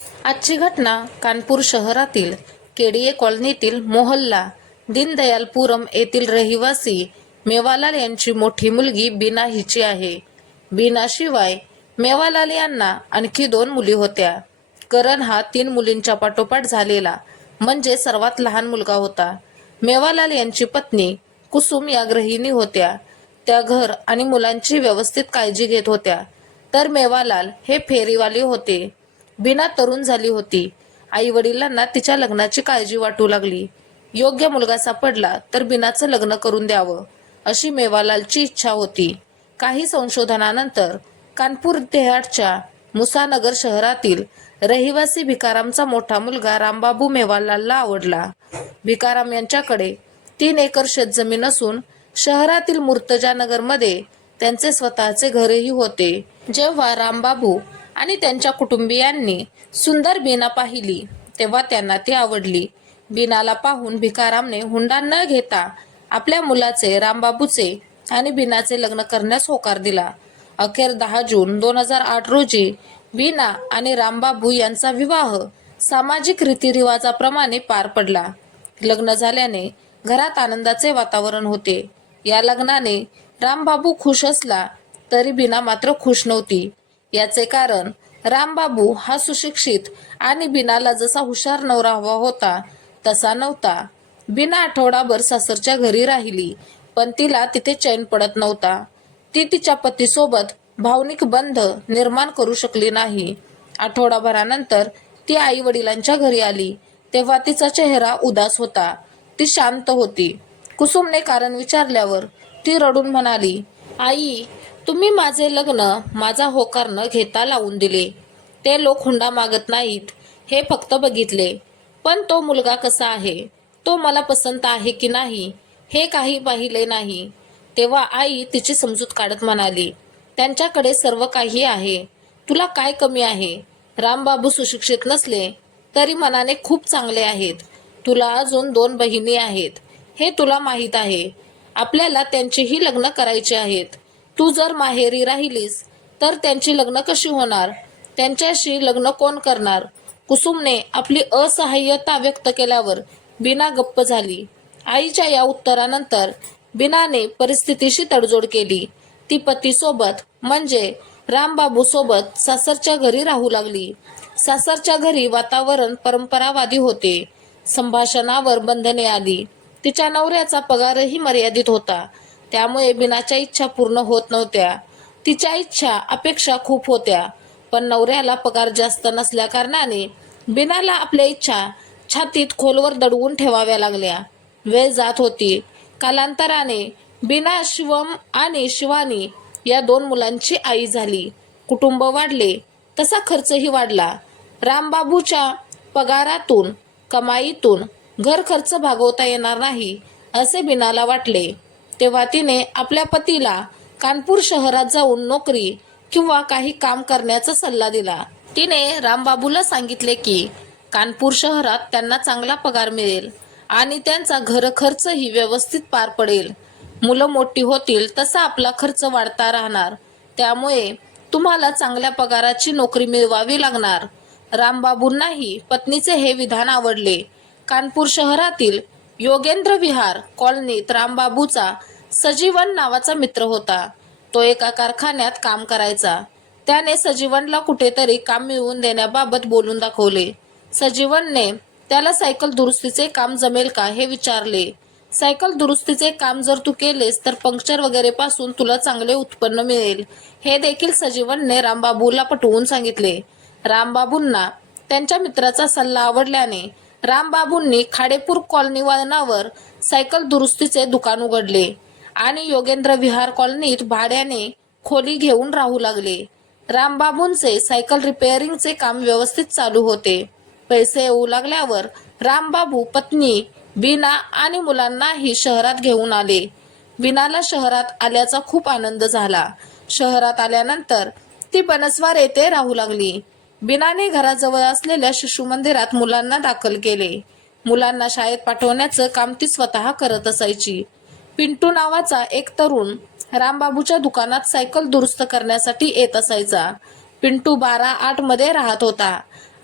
आजची घटना कानपूर शहरातील केडीए कॉलनीतील मोहल्ला दीनदयालपुरम येथील रहिवासी मेवालाल यांची मोठी मुलगी बीना हिची आहे. बीनाशिवाय मेवालाल यांना आणखी 2 मुली होत्या. करण हा 3 मुलींच्या पाठोपाठ झालेला म्हणजे सर्वात लहान मुलगा होता. मेवालाल यांची पत्नी कुसुम या गृहिणी होत्या. त्या घर आणि मुलांची व्यवस्थित काळजी घेत होत्या. तर मेवालाल हे फेरीवाले होते. बीना तरुण झाली होती. आई वडिलांना तिच्या लग्नाची काळजी वाटू लागली. योग्य मुलगा सापडला तर बीनाचं लग्न करून द्यावं अशी मेवालालची इच्छा होती. काही संशोधनानंतर कानपूर देहाटच्या मुसानगर शहरातील रहिवासी भिकारामचा मोठा मुलगा रामबाबू मेवालालला आवडला. भिकाराम यांच्याकडे 3 एकर शेतजमीन असून शहरातील मूर्तजानगरमध्ये त्यांचे स्वतःचे घरही होते. जेव्हा रामबाबू आणि त्यांच्या कुटुंबियांनी सुंदर बीना पाहिली तेव्हा त्यांना ती आवडली. बीनाला पाहून भिकारामने हुंडा न घेता आपल्या मुलाचे रामबाबूचे आणि बीनाचे लग्न करण्यास होकार दिला. अखेर 10 जून 2008 रोजी बीना आणि रामबाबू यांचा विवाह सामाजिक रीतिरिवाजाप्रमाणे पार पडला. लग्न झाल्याने घरात आनंदाचे वातावरण होते. या लग्नाने रामबाबू खुश असला तरी बीना मात्र खुश नव्हती. याचे कारण रामबाबू हा सुशिक्षित आणि बीनाला जसा हुशार नवरा हवा होता तसा नव्हता. बीना आठवडाभर सासरच्या घरी राहिली पण तिला तिथे चैन पडत नव्हता. ती तिच्या पतीसोबत भावनिक बंध निर्माण करू शकली नाही. आठवडाभरानंतर ती आई वडिलांच्या घरी आली तेव्हा तिचा चेहरा उदास होता. ती शांत होती. कुसुमने कारण विचारल्यावर ती रडून म्हणाली, आई, तुम्ही माझे लग्न माझा होकार न घेता लावून दिले. ते लोक हुंडा मागत नाहीत हे फक्त बघितले, पण तो मुलगा कसा आहे, तो मला पसंत आहे की नाही हे काही पाहिले नाही. तेव्हा आई तिची समजूत काढत म्हणाली, त्यांच्याकडे सर्व काही आहे, तुला काय कमी आहे. रामबाबू सुशिक्षित नसले तरी मनाने खूप चांगले आहेत. तुला अजून 2 बहिणी आहेत हे तुला माहीत आहे. आपल्याला त्यांचीही लग्न करायची आहेत. तू जर माहेरी राहिलीस तर त्यांची लग्न कशी होणार, त्यांच्याशी लग्न कोण करणार. कुसुमने आपली असहाय्यता व्यक्त केल्यावर बीना गप्प झाली. आईच्या या उत्तरानंतर बीनाने परिस्थितीशी तडजोड केली. ती पतीसोबत म्हणजे रामबाबू सोबत सासरच्या घरी राहू लागली. सासरच्या घरी वातावरण परंपरावादी होते. संभाषणावर बंधने आली. तिच्या नवऱ्याचा पगारही मर्यादित होता. त्यामुळे बीनाच्या इच्छा पूर्ण होत नव्हत्या. तिच्या इच्छा अपेक्षा खूप होत्या, पण नवऱ्याला पगार जास्त नसल्या कारणाने बीनाला आपल्या इच्छा छातीत खोलवर दडवून ठेवाव्या लागल्या. वेळ जात होती. कालांतराने बीना शिवम आणि शिवानी या 2 मुलांची आई झाली. कुटुंब वाढले तसा खर्चही वाढला. रामबाबूच्या पगारातून कमाईतून घर खर्च भागवता येणार नाही असे बीनाला वाटले. तेव्हा तिने आपल्या पतीला कानपूर शहरात जाऊन नोकरी किंवा काही काम करण्याचा सल्ला दिला. तिने रामबाबूला सांगितले की कानपूर शहरात त्यांना चांगला पगार मिळेल आणि त्यांचा घर खर्चही व्यवस्थित पार पडेल. मुलं मोठी होतील तसा आपला खर्च वाढता राहणार, त्यामुळे तुम्हाला चांगल्या पगाराची नोकरी मिळवावी लागणार. रामबाबूंनाही पत्नीचे हे विधान आवडले. कानपूर शहरातील योगेंद्र विहार कॉलनीत रामबाबूचा सजीवन नावाचा मित्र होता. तो एका कारखान्यात काम करायचा. त्याने सजीवनला कुठेतरी काम मिळवून देण्याबाबत बोलून दाखवले. सजीवनने त्याला सायकल दुरुस्तीचे काम जमेल का हे विचारले. सायकल दुरुस्तीचे काम जर तू केलेस तर पंक्चर वगैरे पासून तुला चांगले उत्पन्न मिळेल हे देखील सजीवनने रामबाबूला पटवून सांगितले. रामबाबूंना त्यांच्या मित्राचा सल्ला आवडल्याने रामबाबूंनी खाडेपूर कॉलनी वळणावर सायकल दुरुस्तीचे दुकान उघडले आणि योगेंद्र विहार कॉलनीत भाड्याने खोली घेऊन राहू लागले. रामबाबूंचे सायकल रिपेअरिंगचे काम व्यवस्थित चालू होते. पैसे येऊ लागल्यावर रामबाबू पत्नी बीना आणि मुलांनाही शहरात घेऊन आले. बीनाला शहरात आल्याचा खूप आनंद झाला. शहरात आल्यानंतर ती बनसवार येथे राहू लागली. बीनाने घराजवळ असलेल्या शिशु मंदिरात मुलांना दाखल केले. मुलांना शाळेत पाठवण्याचं काम ती स्वतः करत असायची. पिंटू नावाचा एक तरुण रामबाबूच्या दुकानात सायकल दुरुस्त करण्यासाठी येत असायचा. पिंटू 12-8 मध्ये राहत होता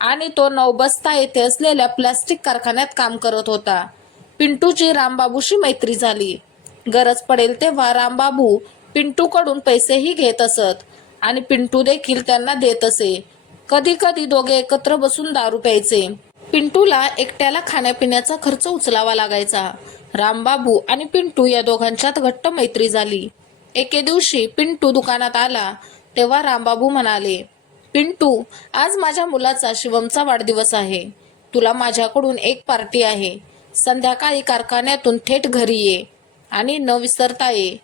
आणि तो नवबस्ता येथे असलेल्या प्लास्टिक कारखान्यात काम करत होता. पिंटूची रामबाबूशी मैत्री झाली. गरज पडेल तेव्हा रामबाबू पिंटूकडून पैसेही घेत असत आणि पिंटू देखील त्यांना देत असे. कधी कधी दोघे एकत्र बसून दारू प्यायचे. पिंटूला एकट्याला खाण्यापिण्याचा खर्च उचलावा लागायचा. रामबाबू आणि पिंटू या दोघांच्यात घट्ट मैत्री झाली. एके दिवशी पिंटू दुकानात आला तेव्हा रामबाबू म्हणाले, पिंटू, आज माझ्या मुलाचा शिवमचा वाढदिवस आहे. तुला माझ्याकडून एक पार्टी आहे. संध्याकाळी कारखान्यातून थेट घरी ये आणि न विसरता ये.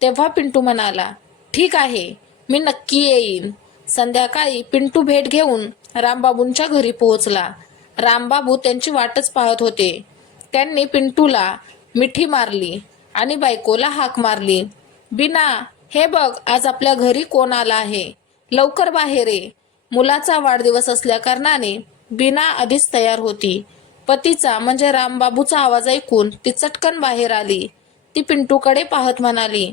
तेव्हा पिंटू म्हणाला, ठीक आहे, मी नक्की येईन. संध्याकाळी पिंटू भेट घेऊन रामबाबूंच्या घरी पोहोचला. रामबाबू त्यांची वाटच पाहत होते. त्यांनी पिंटूला मिठी मारली आणि बायकोला हाक मारली. बीना, हे बघ, आज आपल्या घरी कोण आला आहे. लवकर बाहेर ये. मुलाचा वाढदिवस असल्या कारणाने बीना आधीच तयार होती. पतीचा म्हणजे रामबाबूचा आवाज ऐकून ती चटकन बाहेर आली. ती पिंटूकडे पाहत म्हणाली,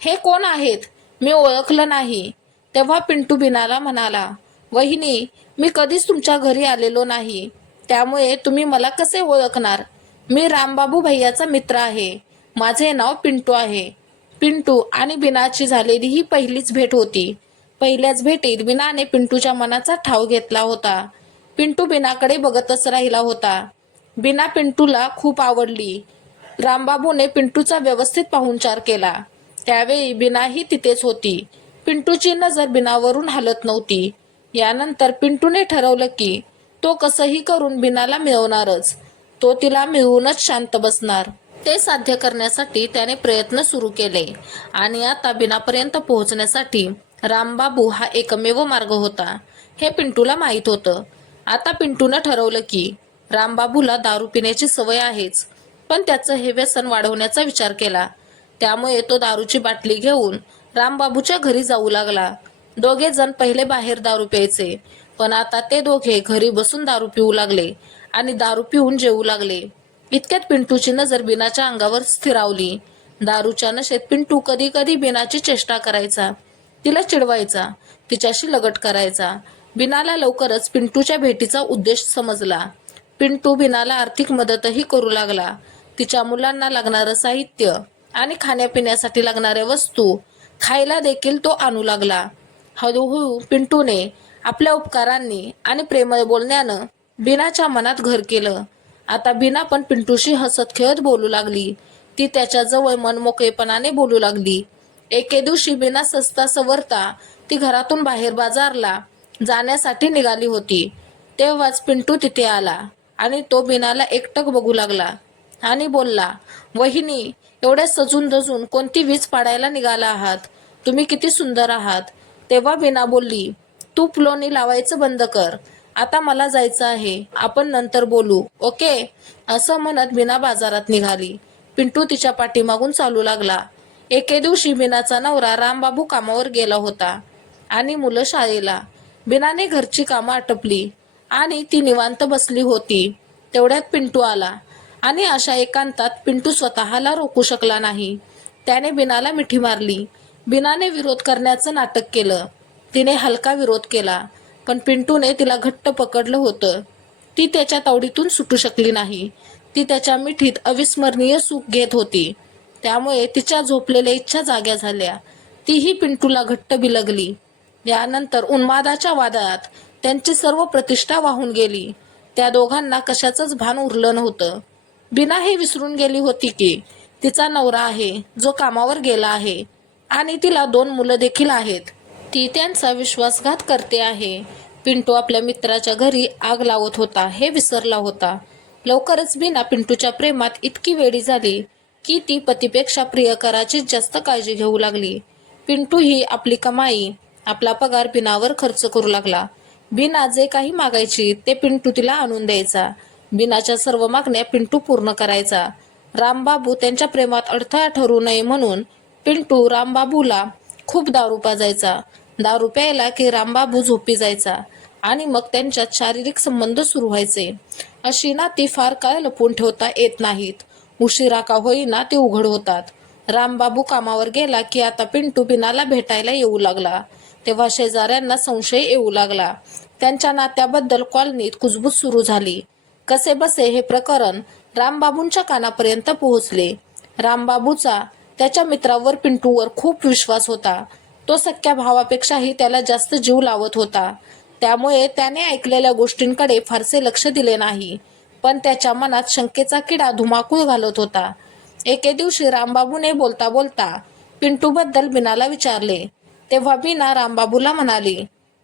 हे कोण आहेत? मी ओळखलं नाही. तेव्हा पिंटू बीनाला म्हणाला, वहिनी, मी कधीच तुमच्या घरी आलेलो नाही, त्यामुळे तुम्ही मला कसे ओळखणार? मी रामबाबू भैयाचा मित्र आहे. माझे नाव पिंटू आहे. पिंटू आणि बीनाची झालेली ही पहिलीच भेट होती. पहिल्याच भेटीत बीनाने पिंटूच्या मनाचा ठाव घेतला होता. पिंटू बीनाकडे बघतच राहिला होता. बीना पिंटूला खूप आवडली. रामबाबूने पिंटूचा व्यवस्थित पाहुणचार केला. त्यावेळी बीनाही तिथेच होती. पिंटूची नजर बीनावरून हलत नव्हती. यानंतर पिंटूने ठरवलं की तो कसंही करून बीनाला मिळवणारच. तो तिला मिळवूनच शांत बसणार. ते साध्य करण्यासाठी त्याने प्रयत्न सुरू केले आणि आता बीनापर्यंत पोहोचण्यासाठी रामबाबू हा एकमेव मार्ग होता हे पिंटूला माहीत होतं. आता पिंटूनं ठरवलं की रामबाबूला दारू पिण्याची सवय आहेच, पण त्याचं हे व्यसन वाढवण्याचा विचार केला. त्यामुळे तो दारूची बाटली घेऊन रामबाबूच्या घरी जाऊ लागला. दोघे जण पहिले बाहेर दारू प्यायचे, पण आता ते दोघे घरी बसून दारू पिऊ लागले आणि दारू पिऊन जेवू लागले. इतक्यात पिंटूची नजर बीनाच्या अंगावर स्थिरावली. दारूच्या नशेत पिंटू कधी कधी बीनाची चेष्टा करायचा, तिला चिडवायचा, तिच्याशी लगट करायचा. बीनाला लवकरच पिंटूच्या भेटीचा उद्देश समजला. पिंटू बीनाला आर्थिक मदतही करू लागला. तिच्या मुलांना लागणारं साहित्य आणि खाण्यापिण्यासाठी लागणाऱ्या वस्तू, खायला देखील तो आणू लागला. हळूहळू पिंटूने आपल्या उपकारांनी आणि प्रेमळ बोलण्यानं बीनाच्या मनात घर केलं. आता बीना पण पिंटूशी हसत खेळत बोलू लागली. ती त्याच्याजवळ मनमोकळेपणाने बोलू लागली. एके दिवशी बीना सस्ता सवरता ती घरातून बाहेर बाजारला जाण्यासाठी निघाली होती. तेव्हाच पिंटू तिथे आला आणि तो बीनाला एकटक बघू लागला आणि बोलला, वहिनी, एवढ्या सजून धजून कोणती वीज पाडायला निघाला आहात? तुम्ही किती सुंदर आहात. तेव्हा बीना बोलली, तू लोणी लावायचं बंद कर. आता मला जायचं आहे, आपण नंतर बोलू, ओके? असं म्हणत बीना बाजारात निघाली. पिंटू तिच्या पाठीमागून चालू लागला. एके दिवशी बीनाचा नवरा रामबाबू कामावर गेला होता आणि मुलं शाळेला. बीनाने घरची कामं आटपली आणि ती निवांत बसली होती. तेवढ्यात पिंटू आला आणि अशा एकांतात पिंटू स्वतःला रोखू शकला नाही. त्याने बीनाला मिठी मारली. बीनाने विरोध करण्याचं नाटक केलं. तिने हलका विरोध केला, पण पिंटूने तिला घट्ट पकडलं होतं. ती त्याच्या तावडीतून सुटू शकली नाही. ती त्याच्या मिठीत अविस्मरणीय सुख घेत होती. त्यामुळे तिच्या झोपलेल्या इच्छा जाग्या झाल्या. तीही पिंटूला घट्ट बिलगली. यानंतर उन्मादाच्या वादळात त्यांची सर्व प्रतिष्ठा वाहून गेली. त्या दोघांना कशाचंच भान उरलं नव्हतं. बीना हे विसरून गेली होती की तिचा नवरा आहे जो कामावर गेला आहे आणि तिला 2 मुलं देखील आहेत. ती त्यांचा विश्वासघात करते आहे. पिंटू आपल्या मित्राच्या घरी आग लावत होता हे विसरला होता. लवकरच बीना पिंटूच्या प्रेमात इतकी वेडी झाली की ती पतीपेक्षा प्रियकराची जास्त काळजी घेऊ लागली. पिंटू ही आपली कमाई, आपला पगार बीनावर खर्च करू लागला. बीना जे काही मागायची ते पिंटू तिला आणून द्यायचा. बीनाच्या सर्व मागण्या पिंटू पूर्ण करायचा. रामबाबू त्यांच्या प्रेमात अडथळा ठरू नये म्हणून पिंटू रामबाबूला खूप दारू पाजायचा. दारू प्यायला की रामबाबू झोपी जायचा आणि मग त्यांच्यात शारीरिक संबंध सुरू व्हायचे. अशी नाती फार काळ लपवून ठेवता येत नाहीत. उशिरा का होईना ते उघड होतात. रामबाबू कामावर गेला की आता पिंटू बीनाला भेटायला येऊ लागला. तेव्हा शेजाऱ्यांना संशय येऊ लागला. त्यांच्या नात्याबद्दल कॉलनीत कुजबूज सुरू झाली. कसेबसे हे प्रकरण रामबाबूंच्या कानापर्यंत पोहोचले. रामबाबूचा त्याच्या मित्रावर पिंटूवर खूप विश्वास होता. तो सख्या भावापेक्षाही त्याला जास्त जीव लावत होता. त्यामुळे त्याने ऐकलेल्या गोष्टींकडे फारसे लक्ष दिले नाही, पण त्याच्या मनात शंकेचा किडा धुमाकूळ घालत होता. एके दिवशी रामबाबूने बोलता बोलता पिंटूबद्दल बीनाला विचारले. तेव्हा बीना रामबाबूला म्हणाली,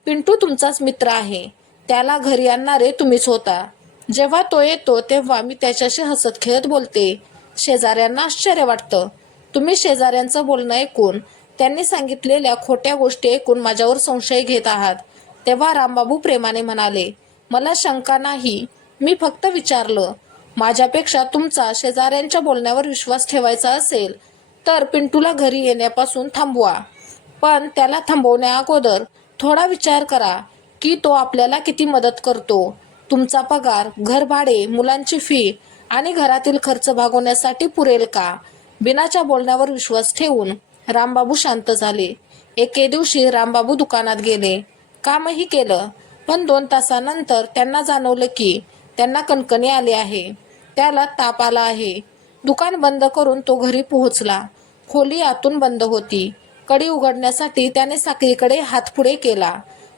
पिंटू तुमचाच मित्र आहे. त्याला घरी आणणारे तुम्हीच होता. जेव्हा तो येतो तेव्हा मी त्याच्याशी हसत खेळत बोलते. शेजाऱ्यांना आश्चर्य वाटतं. तुम्ही शेजाऱ्यांचं बोलणं ऐकून, त्यांनी सांगितलेल्या खोट्या गोष्टी ऐकून माझ्यावर संशय घेत आहात. तेव्हा रामबाबू प्रेमाने म्हणाले, मला शंका नाही, मी फक्त विचारलं. माझ्यापेक्षा तुमचा शेजाऱ्यांच्या बोलण्यावर विश्वास ठेवायचा असेल तर पिंटूला घरी येण्यापासून थांबवा. पण त्याला थांबवण्या अगोदर थोडा विचार करा की तो आपल्याला किती मदत करतो. तुमचा पगार, घरभाडे, मुलांची फी आणि घरातील खर्च भागवण्यासाठी पुरेल का? बिनाच्या बोलण्यावर विश्वास ठेवून रामबाबू शांत झाले. एके दिवशी रामबाबू दुकानात गेले. कामही केलं, पण 2 तासानंतर त्यांना जाणवलं की त्यांना कणकणी आली आहे. त्याला ताप आला आहे. दुकान बंद करून तो घरी पोहोचला. खोली आतून बंद होती. कडी उघडण्यासाठी त्याने साखळीकडे हात पुढे केला.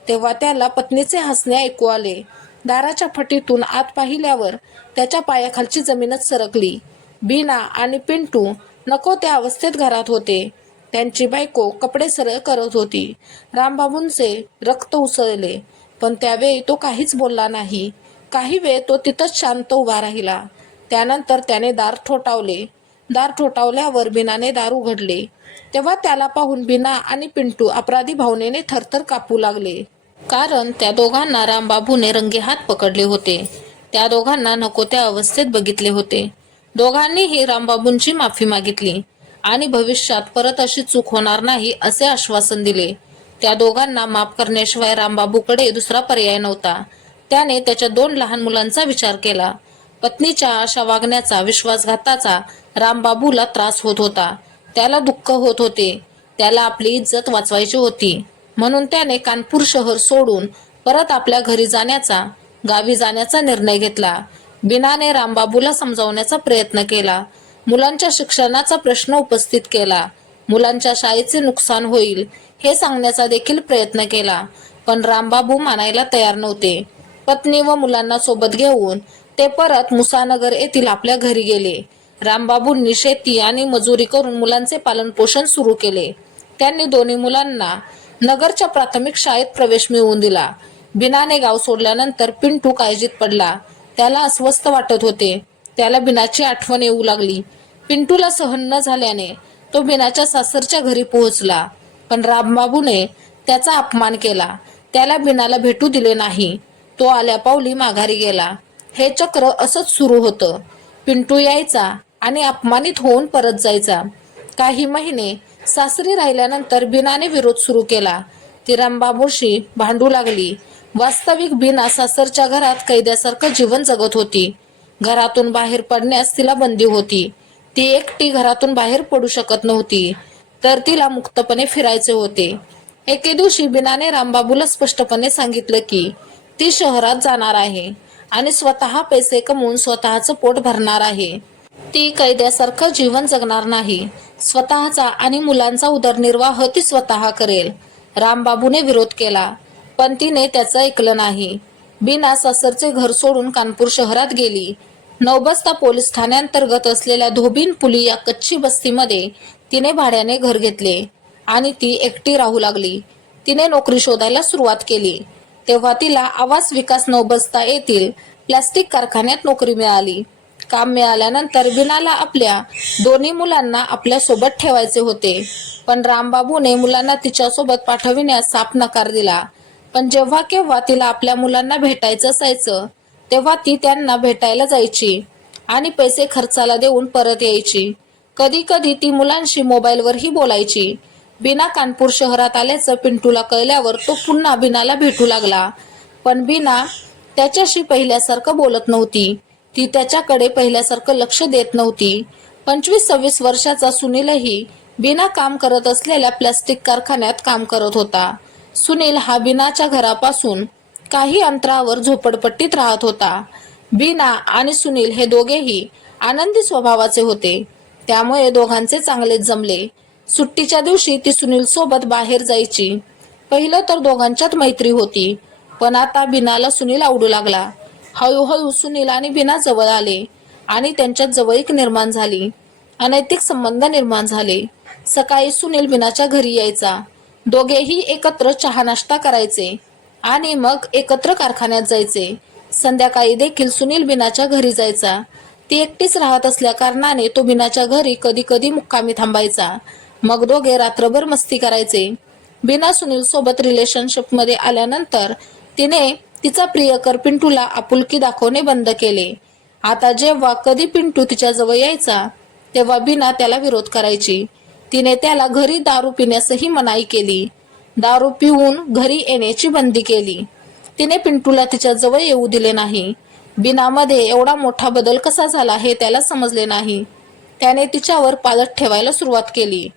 तेव्हा त्याला पत्नीचे हसणे ऐकू आले. दाराच्या फटीतून आत पाहिल्यावर त्याच्या पायाखालची जमीनच सरकली. बीना आणि पिंटू नको त्या अवस्थेत घरात होते. त्यांची बायको कपडे सरळ करत होती. रामबाबूंचे रक्त उसळले, पण त्यावेळी तो काहीच बोलला नाही. काही वेळ तो तिथंच शांत उभा राहिला. त्यानंतर त्याने दार ठोठावले. दार ठोठावल्यावर बीनाने दार उघडले. तेव्हा त्याला पाहून बीना आणि पिंटू अपराधी भावनेने थरथर कापू लागले. कारण त्या दोघांना रामबाबूने रंगेहात पकडले होते. त्या दोघांना नको त्या अवस्थेत बघितले होते. दोघांनीही रामबाबूंची माफी मागितली आणि भविष्यात परत अशी चूक होणार नाही असे आश्वासन दिले. त्या दोघांना माफ करण्याशिवाय रामबाबूकडे दुसरा पर्याय नव्हता. त्याने त्याच्या 2 लहान मुलांचा विचार केला. पत्नीच्या अशा वागण्याचा, विश्वासघाताचा रामबाबूला त्रास होत होता. त्याला दुःख होत होते. त्याला आपली इज्जत वाचवायची होती. म्हणून त्याने कानपूर शहर सोडून परत आपल्या घरी जाण्याचा, गावी जाण्याचा निर्णय घेतला. बीनाने रामबाबूला समजावण्याचा प्रयत्न केला. मुलांच्या शिक्षणाचा प्रश्न उपस्थित केला. मुलांच्या शाळेचे नुकसान होईल हे सांगण्याचा देखील प्रयत्न केला, पण रामबाबू मानायला तयार नव्हते. पत्नी व मुलांना सोबत घेऊन ते परत मुसानगर येथील आपल्या घरी गेले. रामबाबूंनी शेती आणि मजुरी करून मुलांचे पालनपोषण सुरू केले. त्यांनी दोन्ही मुलांना नगरच्या प्राथमिक शाळेत प्रवेश मिळवून दिला. बीनाने गाव सोडल्यानंतर पिंटू काळजीत पडला. त्याला अस्वस्थ वाटत होते. त्याला बीनाची आठवण येऊ लागली. पिंटूला सहन न झाल्याने तो बीनाच्या सासरच्या घरी पोहोचला, पण रामबाबूने त्याचा अपमान केला. त्याला बीनाला भेटू दिले नाही. तो आल्या पावली माघारी गेला. हे चक्र असंच सुरू होतं. पिंटू यायचा आणि अपमानित होऊन परत जायचा. काही महिने सासरी राहिल्यानंतर बीनाने विरोध सुरू केला. ती रामबाबूशी भांडू लागली. वास्तविक बीना सासरच्या घरात कैद्यासारखं जीवन जगत होती. घरातून बाहेर पडण्यास तिला बंदी होती. ती एकटी घरातून बाहेर पडू शकत नव्हती, तर तिला मुक्तपणे फिरायचे होते. एके दिवशी बीनाने रामबाबूला स्पष्टपणे सांगितलं की ती शहरात जाणार आहे आणि स्वतः पैसे कमवून स्वतःचं पोट भरणार आहे. ती कैद्यासारखं जीवन जगणार नाही. स्वतःचा आणि मुलांचा उदरनिर्वाह ती स्वतः करेल. रामबाबूने विरोध केला, पण तिने त्याचं ऐकलं नाही. बीना सासरचे घर सोडून कानपूर शहरात गेली. नवबस्ता पोलीस ठाण्याअंतर्गत असलेल्या धोबीन पुली या कच्ची बस्तीमध्ये तिने भाड्याने घर घेतले आणि ती एकटी राहू लागली. तिने नोकरी शोधायला सुरुवात केली. तेव्हा तिला आवास विकास नवबस्ता येथील प्लास्टिक कारखान्यात नोकरी मिळाली. काम मिळाल्यानंतर बीनाला आपल्या दोन्ही मुलांना आपल्या सोबत ठेवायचे होते, पण रामबाबूने मुलांना तिच्यासोबत पाठविण्यास साफ नकार दिला. पण जेव्हा केव्हा तिला आपल्या मुलांना भेटायचं असायचं तेव्हा ती त्यांना भेटायला जायची आणि पैसे खर्चाला देऊन परत यायची. कधी कधी ती मुलांशी मोबाईलवरही बोलायची. बीना कानपूर शहरात आल्याचं पिंटूला कळल्यावर तो पुन्हा बीनाला भेटू लागला, पण बीना त्याच्याशी पहिल्यासारखं बोलत नव्हती. ती त्याच्याकडे पहिल्यासारखं लक्ष देत नव्हती. 25-26 वर्षाचा सुनीलही बीना काम करत असलेल्या प्लास्टिक कारखान्यात काम करत होता. सुनील हा बीनाच्या घरापासून काही अंतरावर झोपडपट्टीत राहत होता. बीना आणि सुनील हे दोघेही आनंदी स्वभावाचे होते, त्यामुळे दोघांचे चांगलेच जमले. सुट्टीच्या दिवशी ती सुनील सोबत बाहेर जायची. पहिलं तर दोघांच्यात मैत्री होती, पण आता बीनाला सुनील आवडू लागला. हळूहळू सुनील आणि बीना जवळ आले आणि त्यांच्यात जवळीक निर्माण झाली. अनैतिक संबंध निर्माण झाले. सकाळी सुनील बीनाच्या घरी यायचा. दोघेही एकत्र चहा नाश्ता करायचे आणि मग एकत्र कारखान्यात जायचे. संध्याकाळी देखील सुनील बीनाच्या घरी जायचा. ती एकटीच राहत असल्या कारणाने तो बीनाच्या घरी कधी कधी मुक्कामी थांबायचा. मग दोघे रात्रभर मस्ती करायचे. बीना सुनील सोबत रिलेशनशिप मध्ये आल्यानंतर तिने तिचा प्रियकर पिंटूला आपुलकी दाखवणे बंद केले. आता जेव्हा कधी पिंटू तिच्या जवळ यायचा तेव्हा बीना त्याला विरोध करायची. तिने त्याला घरी दारू पिण्यासही मनाई केली. दारू पिऊन घरी येण्याची बंदी केली. तिने पिंटूला तिच्या जवळ येऊ दिले नाही. बीनामध्ये एवढा मोठा बदल कसा झाला हे त्याला समजले नाही. त्याने तिच्यावर पाळत ठेवायला सुरुवात केली.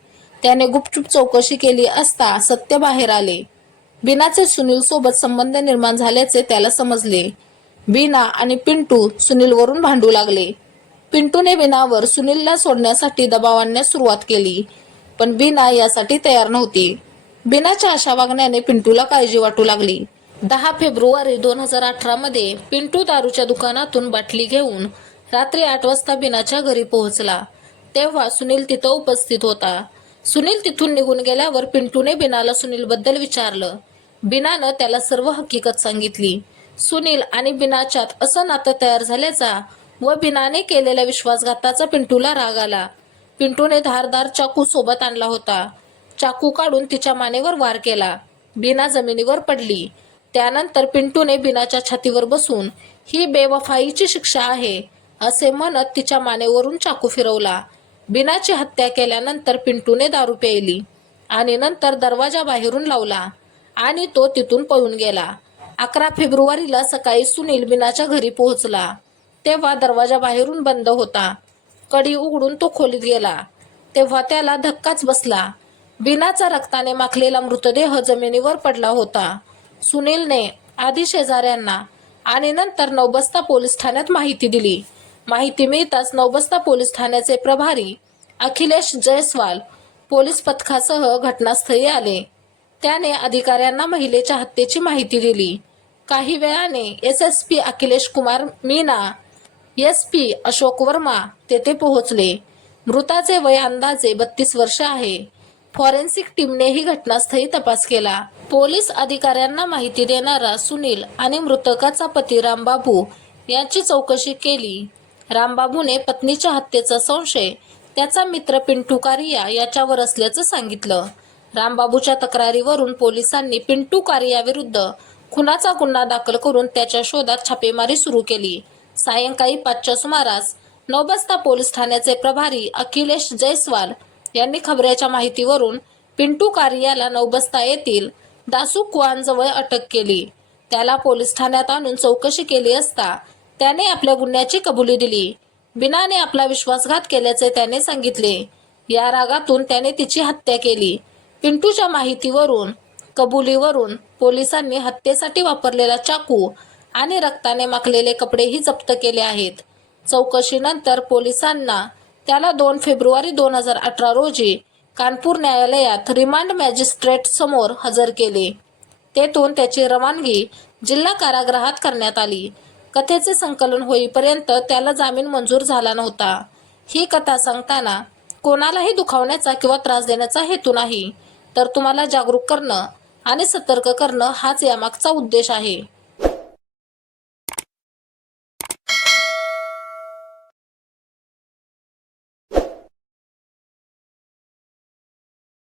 त्याने गुपचूप चौकशी केली असता सत्य बाहेर आले. बीनाचे सुनील सोबत संबंध निर्माण झाल्याचे त्याला समजले. बीना आणि पिंटू सुनीलवरून भांडू लागले. पिंटूने बीनावर सुनीलला सोडण्यासाठी दबाव आणण्यास सुरुवात केली, पण बीना यासाठी तयार नव्हती. बीनाच्या अशा वागण्याने पिंटूला काळजी वाटू लागली. 10 फेब्रुवारी 2018 मध्ये पिंटू दारूच्या दुकानातून बाटली घेऊन रात्री 8 वाजता बीनाच्या घरी पोहोचला. तेव्हा सुनील तिथं उपस्थित होता. सुनील तिथून निघून गेल्यावर पिंटूने बीनाला सुनील बद्दल विचारलं. बीनानं त्याला सर्व हकीकत सांगितली. सुनील आणि बीनाच्यात असं नातं तयार झाल्याचा व बीनाने केलेल्या विश्वासघाताचा पिंटूला राग आला. पिंटूने धारदार चाकू सोबत आणला होता. चाकू काढून तिच्या मानेवर वार केला. बीना जमिनीवर पडली. त्यानंतर पिंटूने बीनाच्या छातीवर बसून ही बेवफाईची शिक्षा आहे असे म्हणत तिच्या मानेवरून चाकू फिरवला. बीनाची हत्या केल्यानंतर पिंटूने दारू प्यायली आणि नंतर दरवाजा बाहेरून लावला आणि तो तिथून पळून गेला. 11 फेब्रुवारीला सकाळी सुनील बीनाच्या घरी पोहोचला तेव्हा दरवाजा बाहेरून बंद होता. कडी उघडून तो खोलीत गेला तेव्हा त्याला धक्काच बसला. बीनाचा रक्ताने माखलेला मृतदेह जमिनीवर पडला होता. सुनीलने आधी शेजाऱ्यांना आणि नंतर नौबस्ता पोलीस ठाण्यात माहिती दिली. माहिती मिळताच नौबस्ता पोलीस ठाण्याचे प्रभारी अखिलेश जयस्वाल पोलीस पथकासह घटनास्थळी आले. त्याने अधिकाऱ्यांना महिलेच्या हत्येची माहिती दिली. काही वेळाने SSP अखिलेश कुमार मीना, SP अशोक वर्मा तेथे पोहोचले. मृताचे वय अंदाजे 32 वर्ष आहे. फॉरेन्सिक टीमनेही घटनास्थळी तपास केला. पोलीस अधिकाऱ्यांना माहिती देणारा सुनील आणि मृतकाचा पती रामबाबू यांची चौकशी केली. रामबाबूने पत्नीच्या हत्येचा संशय त्याचा मित्र पिंटू कारिया याच्यावर असल्याचं सांगितलं. रामबाबूच्या तक्रारीवरून पोलिसांनी पिंटू कारियाविरुद्ध खुनाचा गुन्हा दाखल करून त्याच्या शोधात छापेमारी सुरू केली. सायंकाळी 5च्या सुमारास नौबस्ता पोलीस ठाण्याचे प्रभारी अखिलेश जयस्वाल यांनी खबऱ्याच्या माहितीवरून पिंटू कारियाला नौबस्ता येथील दासू कुआंजवळ अटक केली. त्याला पोलीस ठाण्यात आणून चौकशी केली असता त्याने आपल्या गुन्ह्याची कबुली दिली. बीनाने आपला विश्वासघात केल्याचे त्याने सांगितले. या रागातून त्याने तिची हत्या केली. पिंटूच्या माहितीवरून कबुलीवरून पोलिसांनी हत्येसाठी वापरलेला चाकू आणि रक्ताने माखलेले कपडेही जप्त केले आहेत. चौकशीनंतर पोलिसांना त्याला 2 फेब्रुवारी 2018 रोजी कानपूर न्यायालयात रिमांड मॅजिस्ट्रेट समोर हजर केले. तेथून त्याची रवानगी जिल्हा कारागृहात करण्यात आली. कथेचे संकलन होईपर्यंत त्याला जामीन मंजूर झाला नव्हता. ही कथा सांगताना कोणालाही दुखावण्याचा किंवा त्रास देण्याचा हेतू नाही, तर तुम्हाला जागरूक करणं आणि सतर्क करणं हाच यामागचा उद्देश आहे.